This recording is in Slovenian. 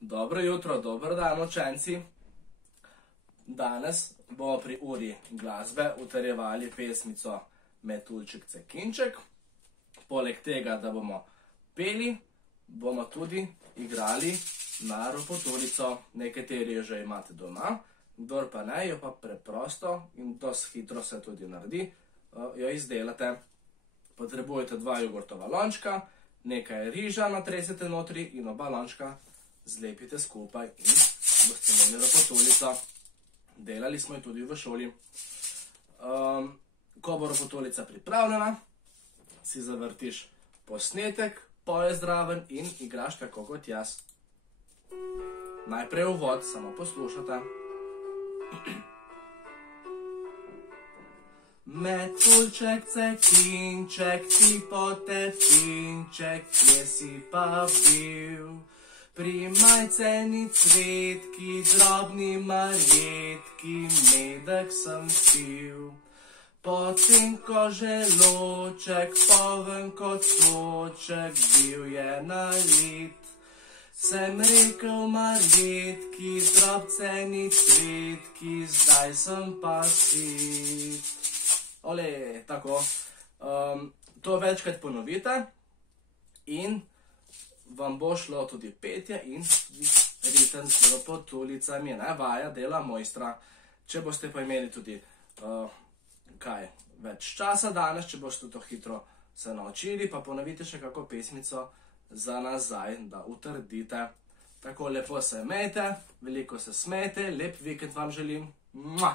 Dobro jutro, dober dan, učenci. Danes bomo pri uri glasbe utrjevali pesmico Metuljček Cekinček. Poleg tega, da bomo peli, bomo tudi igrali na ropotuljico. Nekateri jo že imate doma, kdor pa ne, jo pa preprosto in dosti hitro se tudi naredi, jo izdelate. Potrebujete 2 jogurtova lončka, nekaj riža natresete notri in oba lončka zlepite skupaj in boste imeli ropotuljico. Delali smo jo tudi v šoli. Ko bo ropotuljica pripravljena, si zavrtiš posnetek, poješ zraven in igraš tako kot jaz. Najprej uvod, samo poslušate. Metuljček Cekinček, ti potepinček, kje si pa bil? Pri majceni cvetki, drobni marjetki, medek sem pil. Potem ko želoček, poln kot soček, bil je nalit, sem rekel marjetki, drobceni cvetki, zdaj sem pa sit. Ole, tako. To večkrat ponovite in vam bo šlo tudi petje in ritem s ropotuljicami, ne, vaja dela mojstra. Če boste pa imeli tudi več časa danes, če boste to hitro se naučili, pa ponovite še kako pesmico za nazaj, da utrdite. Tako lepo se imejte, veliko se smejte, lep vikend vam želim. Mua!